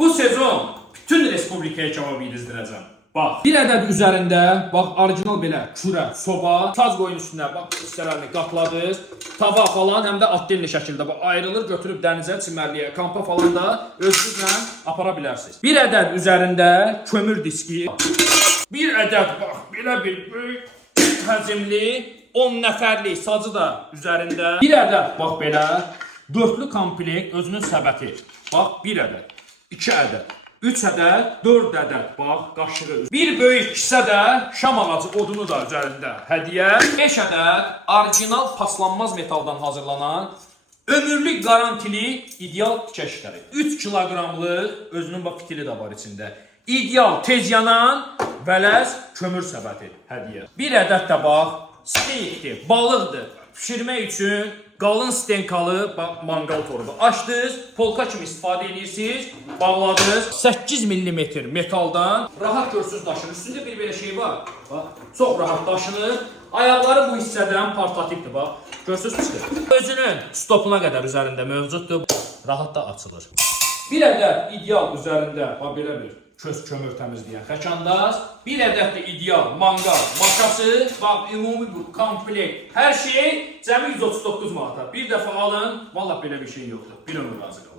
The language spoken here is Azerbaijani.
Bu sezon bütün respublikaya cavab yedizdirəcəm. Bax, bir ədəd üzərində, bax, orijinal belə kürə, soba, saz qoyun üstünə, bax, hissələrini qatladınız. Tava falan həm də atdelli şəkildə bax, ayrılır, götürüb dənizə, çimərliyə, kampa falan da özünüzlə apara bilərsiniz. Bir ədəd üzərində kömür diski, bir ədəd, bax, belə bir böyük həcmli 10 nəfərlik sacı da üzərində. Bir ədəd, bax, belə dörtlü komplekt özünün səbəti. Bax, bir ədəd, 2 ədəd. 3 ədəd, 4 ədəd, bax, qaşığı. Bir böyük kisə də şam ağacı odunu da üzərində hədiyyə. 5 ədəd orijinal paslanmaz metaldan hazırlanan ömürlük garantili ideal tikəşləri. 3 kiloqramlıq özünün bax fitili də var içində. İdeal tez yanan vələz kömür səbəti hədiyyə. Bir ədəd də bax, steykdir, balıqdır. Pişirmək üçün qalın stenkalı mangal torubu açdınız, polka kimi istifadə edirsiniz, bağladınız. 8 mm metaldan rahat görsüz daşınır. Üstündə bir belə şey var. Bax, çox rahat daşınır. Ayaqları bu hissədən portativdir, bax. Görsüz pisdir. Özünün stopuna qədər üzərində mövcuddur. Rahat da açılır. Bir ədəd ideal üzərində bax belə bir köz kömür təmizləyən xəkandaz, bir ədəd də ideal mangal maşası, bax, ümumi bu komplekt, hər şey cəmi 139 manata. Bir dəfə alın, vallahi belə bir şey yoxdur. Bir ömür razı qalın.